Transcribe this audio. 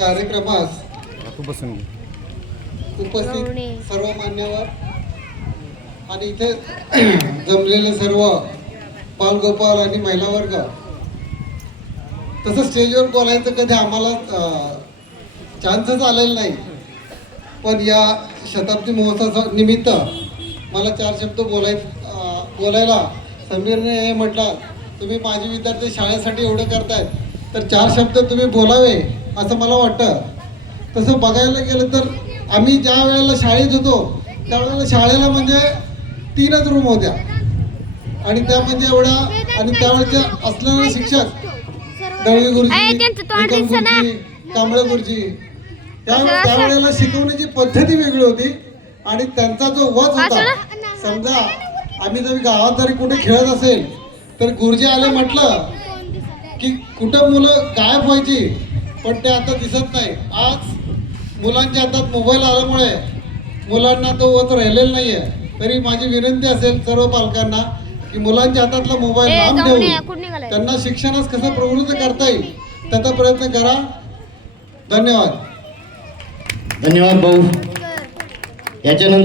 कार्यक्रमास तू बसून घे. उपस्थित सर्व मान्यवर आणि इथे जमलेले सर्व बालगोपाल आणि महिला वर्ग. तसं स्टेजवर बोलायचं कधी आम्हाला चान्सच आलेला नाही. पण या शताब्दी महोत्सवा निमित्त मला चार शब्द बोलाय बोलायला समीरने हे म्हटलं तुम्ही माझे विद्यार्थी शाळेसाठी एवढं करतायत. तर चार शब्द तुम्ही बोलावे असं मला वाटतं. तसं बघायला गेलं तर आम्ही ज्या वेळेला शाळेत होतो त्यावेळेला शाळेला म्हणजे तीनच रूम होत्या. आणि त्यामध्ये एवढ्या आणि त्यावेळेचे असलेले शिक्षक दळवी गुरुजी कांबळे गुरुजी त्या. त्यावेळेला शिकवण्याची पद्धती वेगळी होती. आणि त्यांचा जो वच होता समजा आम्ही जर गावात जरी कुठे खेळत असेल तर गुरुजी आले म्हटलं की कुठं मुलं गायब व्हायची पण ते आता दिसत नाही. आज मुलांच्या हातात मोबाईल आल्यामुळे मुलांना तो वच राहिलेला नाहीये. तरी माझी विनंती असेल सर्व पालकांना की मुलांच्या हातातला मोबाईल लांब ठेवून निघालाय? त्यांना शिक्षणास कसं प्रवृत्त करता येईल त्याचा प्रयत्न करा. धन्यवाद. धन्यवाद भाऊ. याच्यानंतर